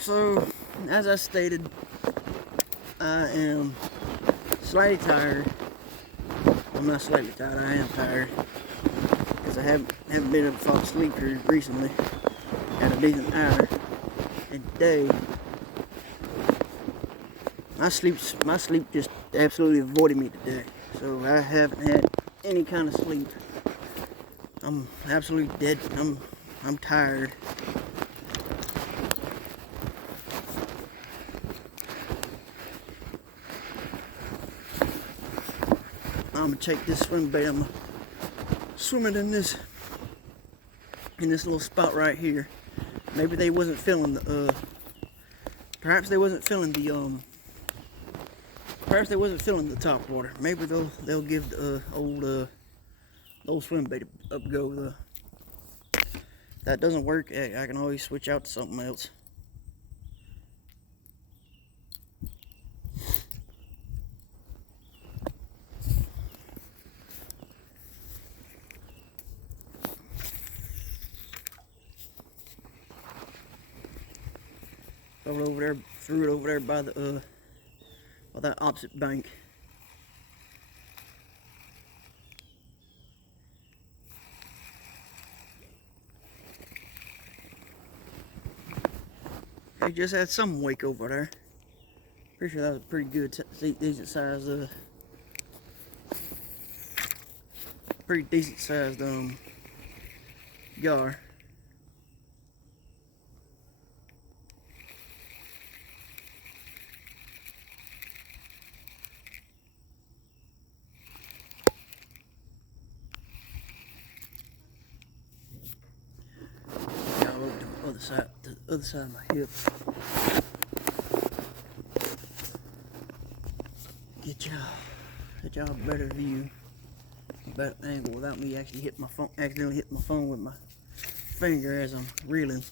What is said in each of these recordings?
So, as I stated, I am slightly tired. I'm not slightly tired, I am tired. Because I haven't been able to fall asleep here recently. Had a decent hour. And today, my sleep just absolutely avoided me today. So I haven't had any kind of sleep. I'm absolutely dead. I'm tired. I'm gonna take this swim bait. I'm swimming in this little spot right here. Maybe they wasn't feeling the perhaps they wasn't feeling the perhaps they wasn't feeling the top water. Maybe they'll give the old swim bait a go. If that doesn't work, I can always switch out to something else. Threw it over there by that opposite bank. They just had some wake over there. Pretty sure that was a pretty good, decent sized, pretty decent sized gar. Got over to the other side of my hip. Get y'all a better view, a better angle without me actually accidentally hitting my phone with my finger as I'm reeling.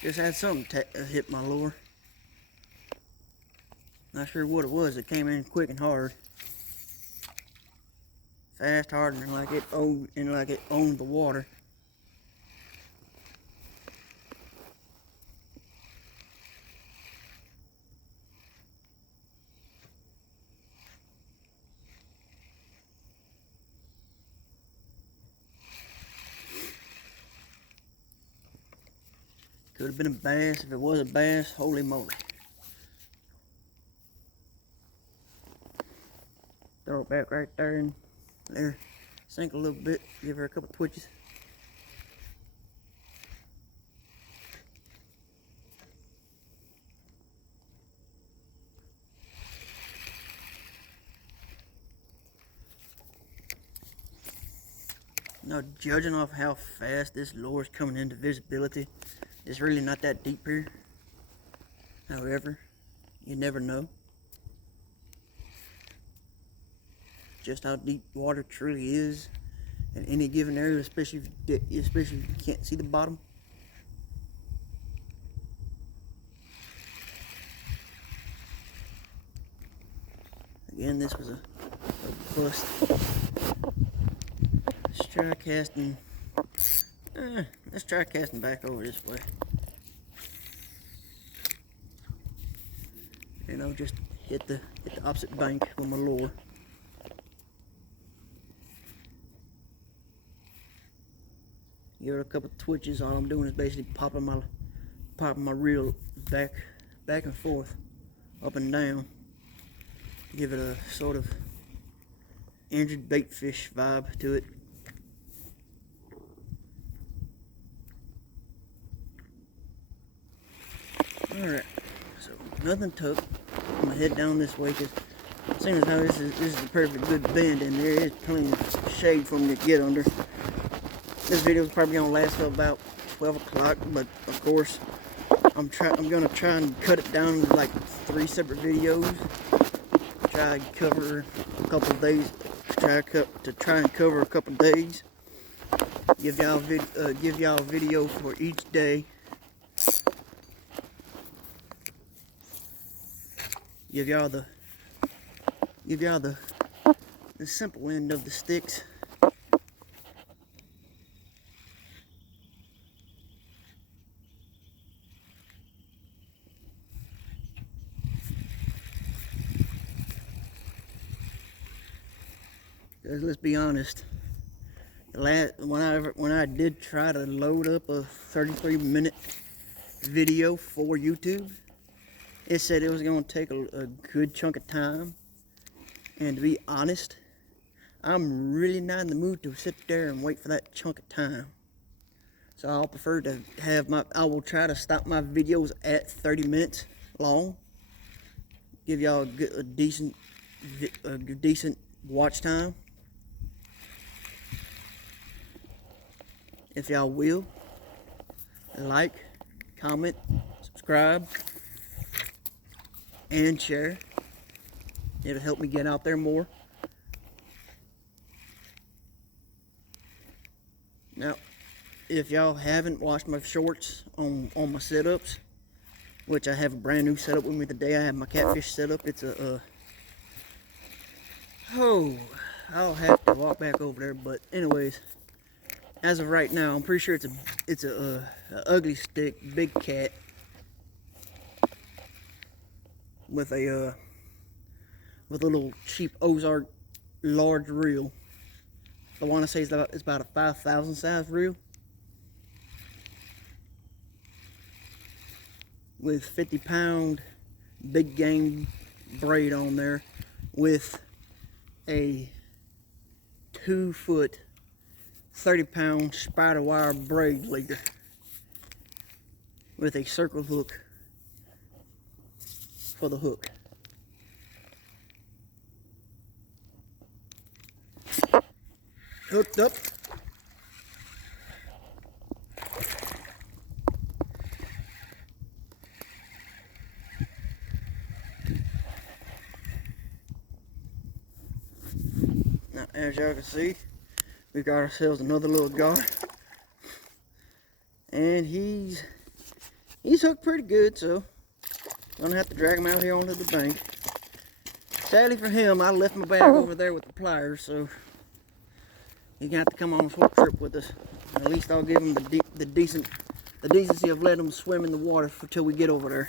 Just had something hit my lure. Not sure what it was. It came in quick and hard, fast, hard, and like it owned the water. Could have been a bass. If it was a bass, holy moly. Throw it back right there and there. Sink a little bit. Give her a couple twitches. Now, judging off how fast this lure is coming into visibility, it's really not that deep here. However, you never know just how deep water truly is in any given area, especially if you can't see the bottom. Again, this was a bust. Let's try casting back over this way. You know, just hit the opposite bank with my lure. Give it a couple twitches. All I'm doing is basically popping my reel back and forth, up and down. Give it a sort of injured bait fish vibe to it. Alright, so nothing took. I'm gonna head down this way because seeing as how this is a perfect good bend and there is plenty of shade for me to get under. This video is probably gonna last till about 12 o'clock, but of course I'm gonna try and cut it down into like 3 separate videos. Try and cover a couple days. Try and cover a couple days. Give y'all a video for each day. Give y'all the give y'all the simple end of the sticks. Because let's be honest, when I did try to load up a 33-minute video for YouTube, it said it was going to take a good chunk of time. And to be honest, I'm really not in the mood to sit there and wait for that chunk of time. So I'll prefer to I will try to stop my videos at 30 minutes long. Give y'all a decent watch time. If y'all will, like, comment, subscribe, and share. It'll help me get out there more. Now, if y'all haven't watched my shorts on my setups, which I have a brand new setup with me today. I have my catfish setup. It's I'll have to walk back over there. But anyways, as of right now, I'm pretty sure it's a ugly stick, big cat, with a little cheap Ozark large reel. I want to say it's about a 5,000 size reel with 50-pound big game braid on there, with a 2-foot 30-pound spider wire braid leader with a circle hook for the hook. Hooked up. Now, as y'all can see, we got ourselves another little gar, and he's hooked pretty good, so gonna have to drag him out here onto the bank. Sadly for him, I left my bag over there with the pliers, so he's gonna have to come on a short trip with us. At least I'll give him the decency of letting him swim in the water until we get over there.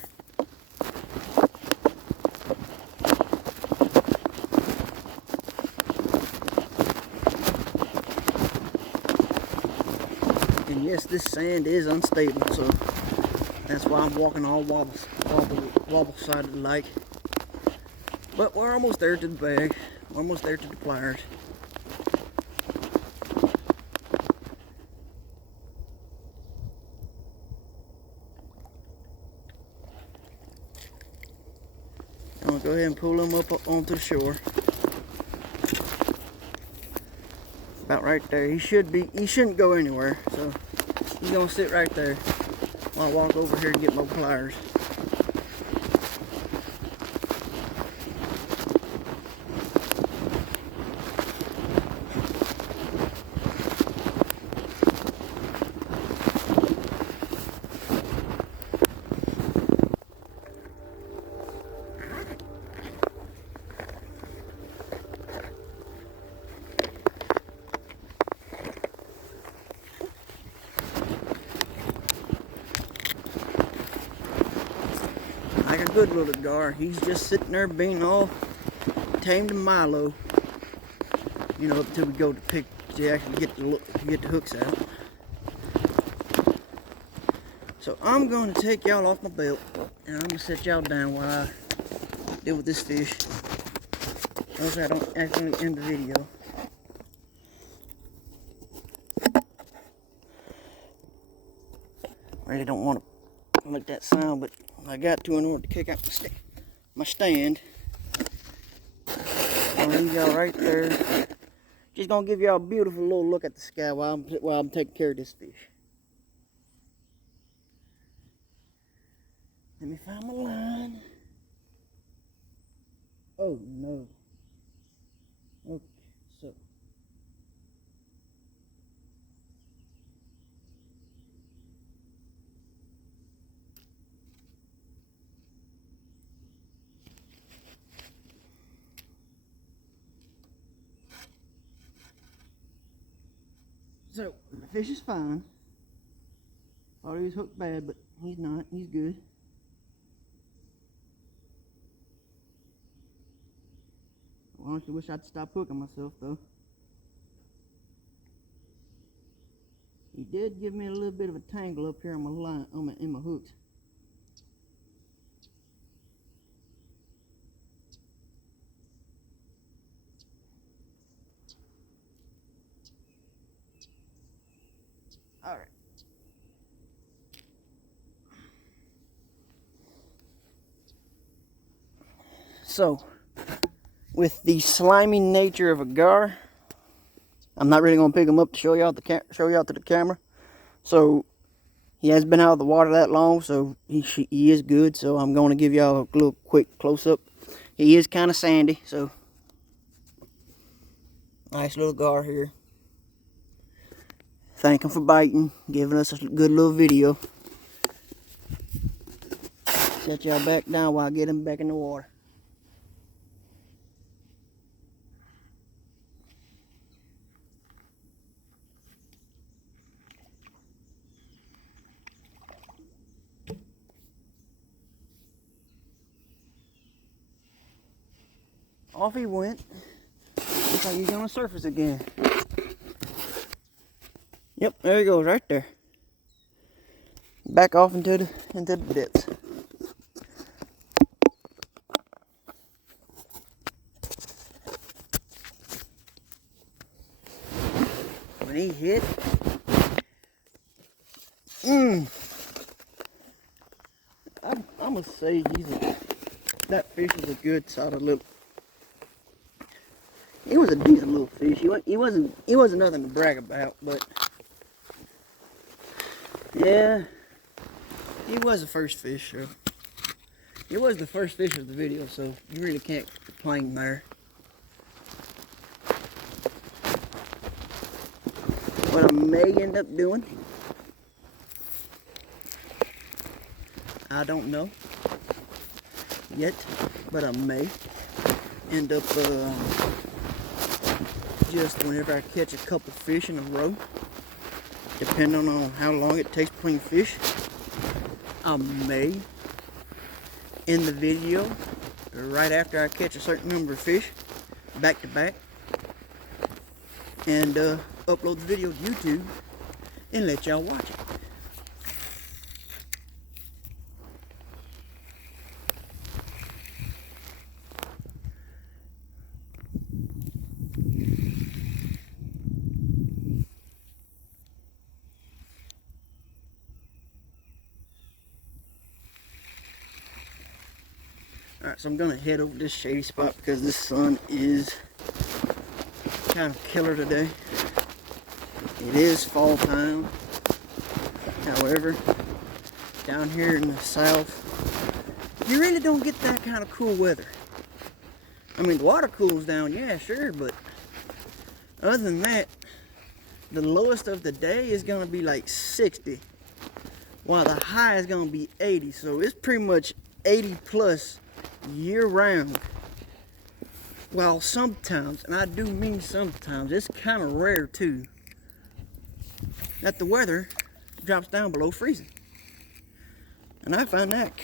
And yes, this sand is unstable, so that's why I'm walking all wobble-sided like. But we're almost there to the bag. We're almost there to the pliers. I'm gonna go ahead and pull him up onto the shore. About right there. He shouldn't go anywhere, so he's gonna sit right there while I walk over here and get my pliers. Like a good little gar, he's just sitting there being all tamed and Milo, you know, until we go to actually get the hooks out. So I'm going to take y'all off my belt, and I'm going to set y'all down while I deal with this fish. Also, I don't actually end the video. I really don't want to make that sound, but I got to in order to kick out my stand. I'll leave y'all right there. Just gonna give y'all a beautiful little look at the sky while I'm taking care of this fish. Let me find my line. Oh no. Okay, so. So, the fish is fine. Thought he was hooked bad, but he's not. He's good. I honestly wish I'd stop hooking myself, though. He did give me a little bit of a tangle up here on my line, in my hooks. All right. So, with the slimy nature of a gar, I'm not really gonna pick him up to show y'all to the camera. So he has been out of the water that long, so he is good. So I'm gonna give y'all a little quick close up. He is kind of sandy, so nice little gar here. Thank him for biting, giving us a good little video. Set y'all back down while I get him back in the water. Off he went. Looks like he's on the surface again. Yep, there he goes right there. Back off into the depths. When he hit, I must say that fish is a good solid little. He was a decent little fish. He wasn't nothing to brag about, but yeah, he was the first fish. So he was the first fish of the video, so you really can't complain there. What I may end up doing, I don't know yet, but I may end up just whenever I catch a couple fish in a row, depending on how long it takes between fish, I may end the video right after I catch a certain number of fish back to back and upload the video to YouTube and let y'all watch it. Alright, so I'm gonna head over this shady spot because this sun is kind of killer today. It is fall time. However, down here in the south, you really don't get that kind of cool weather. I mean, the water cools down, yeah, sure, but other than that, the lowest of the day is gonna be like 60, while the high is gonna be 80. So it's pretty much 80 plus year round. Well, sometimes, and I do mean sometimes, it's kind of rare too, that the weather drops down below freezing. And I find that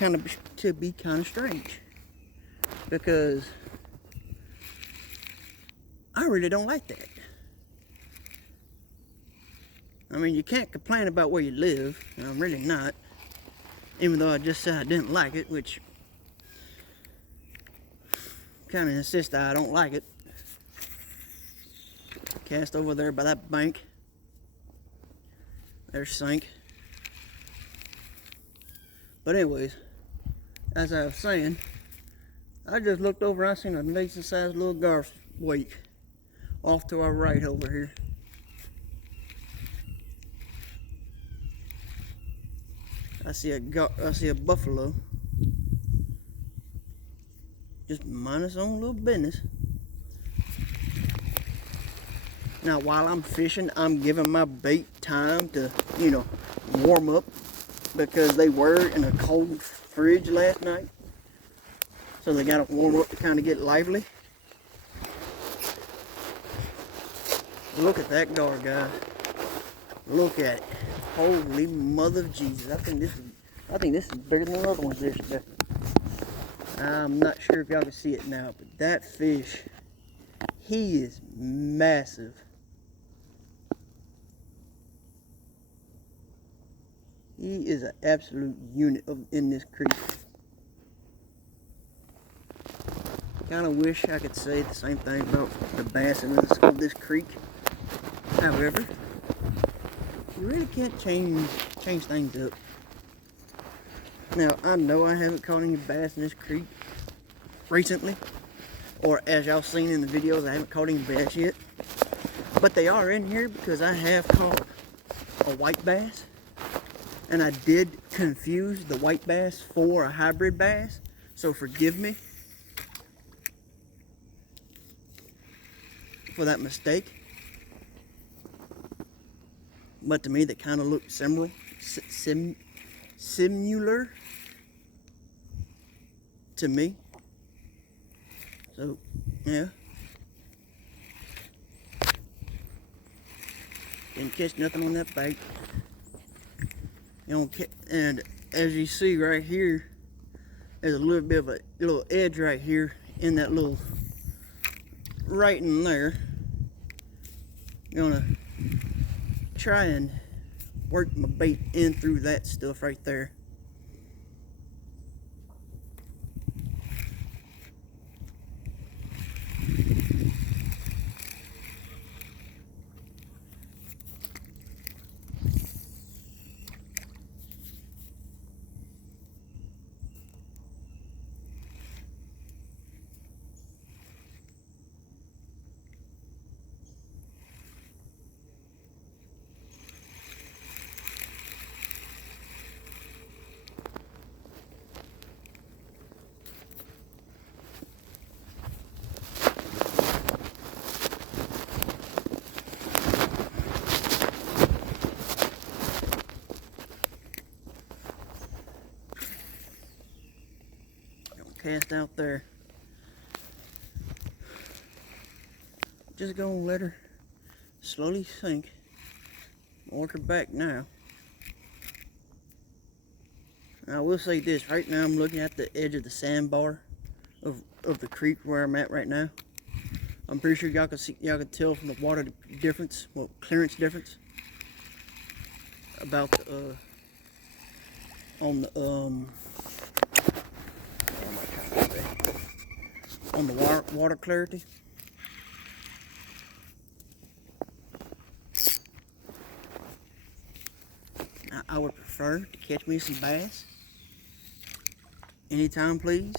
to be kind of strange, because I really don't like that. I mean, you can't complain about where you live, and I'm really not, even though I just said I didn't like it, which kind of insist that I don't like it. Cast over there by that bank. There's sink. But anyways, as I was saying, I just looked over and I seen a decent sized little gar wake off to our right over here. I see a buffalo just mind its own little business. Now, while I'm fishing, I'm giving my bait time to, warm up, because they were in a cold fridge last night. So they gotta warm up to kind of get lively. Look at that gar, guys. Look at it. Holy mother of Jesus. I think this is bigger than the other ones yesterday. I'm not sure if y'all can see it now, but that fish, he is massive. He is an absolute unit in this creek. Kind of wish I could say the same thing about the bass in this creek. However, you really can't change things up. Now, I know I haven't caught any bass in this creek recently, or as y'all seen in the videos, I haven't caught any bass yet. But they are in here because I have caught a white bass, and I did confuse the white bass for a hybrid bass, so forgive me for that mistake. But to me, they kind of look similar to me. So, yeah. Didn't catch nothing on that bait. And as you see right here, there's a little bit of a little edge right here in that little, right in there. Gonna try and work my bait in through that stuff right there. Cast out there. Just gonna let her slowly sink. Work her back now. Now I will say this, right now I'm looking at the edge of the sandbar of the creek where I'm at right now. I'm pretty sure y'all can tell from the water difference, well, clearance difference about the on the water clarity. I would prefer to catch me some bass anytime, please.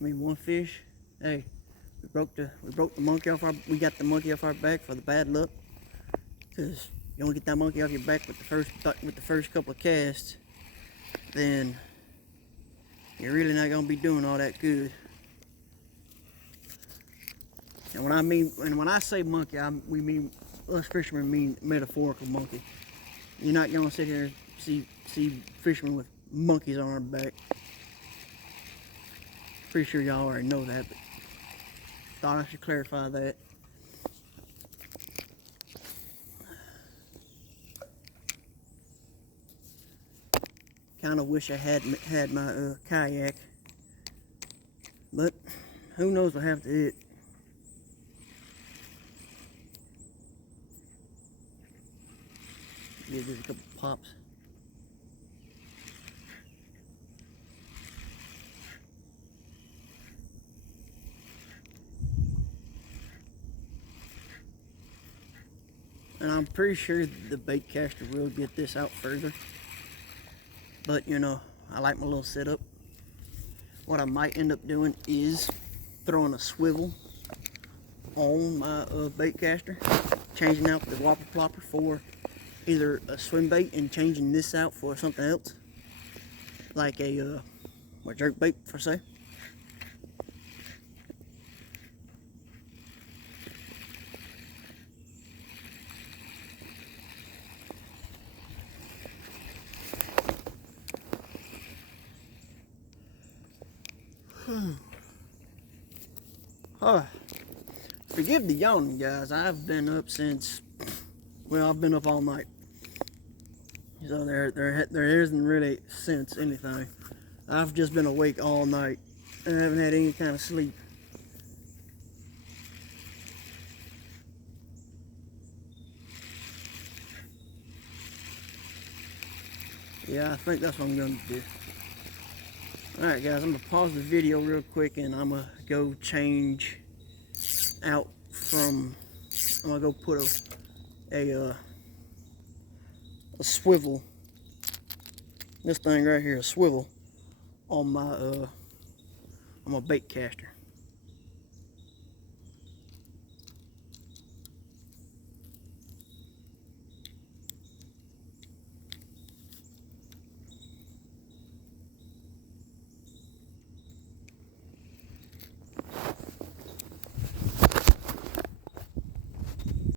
I mean, one fish. Hey, we broke the monkey off we got the monkey off our back for the bad luck. Cause you don't get that monkey off your back with the first couple of casts, then you're really not gonna be doing all that good. And when I say monkey, we mean, us fishermen mean metaphorical monkey. You're not gonna sit here and see fishermen with monkeys on our back. Pretty sure y'all already know that, but thought I should clarify that. Kind of wish I had my kayak, but who knows what happened to it. Give this a couple pops. And I'm pretty sure the bait caster will get this out further. But you know, I like my little setup. What I might end up doing is throwing a swivel on my bait caster, changing out the whopper plopper for either a swim bait and changing this out for something else, like a jerk bait per se. Forgive the yawning, guys. I've been up since, well, I've been up all night. So there isn't really since anything. I've just been awake all night. I haven't had any kind of sleep. Yeah, I think that's what I'm going to do. Alright guys, I'm going to pause the video real quick and I'm going to go change out from, I'm going to go put a swivel, this thing right here, a swivel on my bait caster.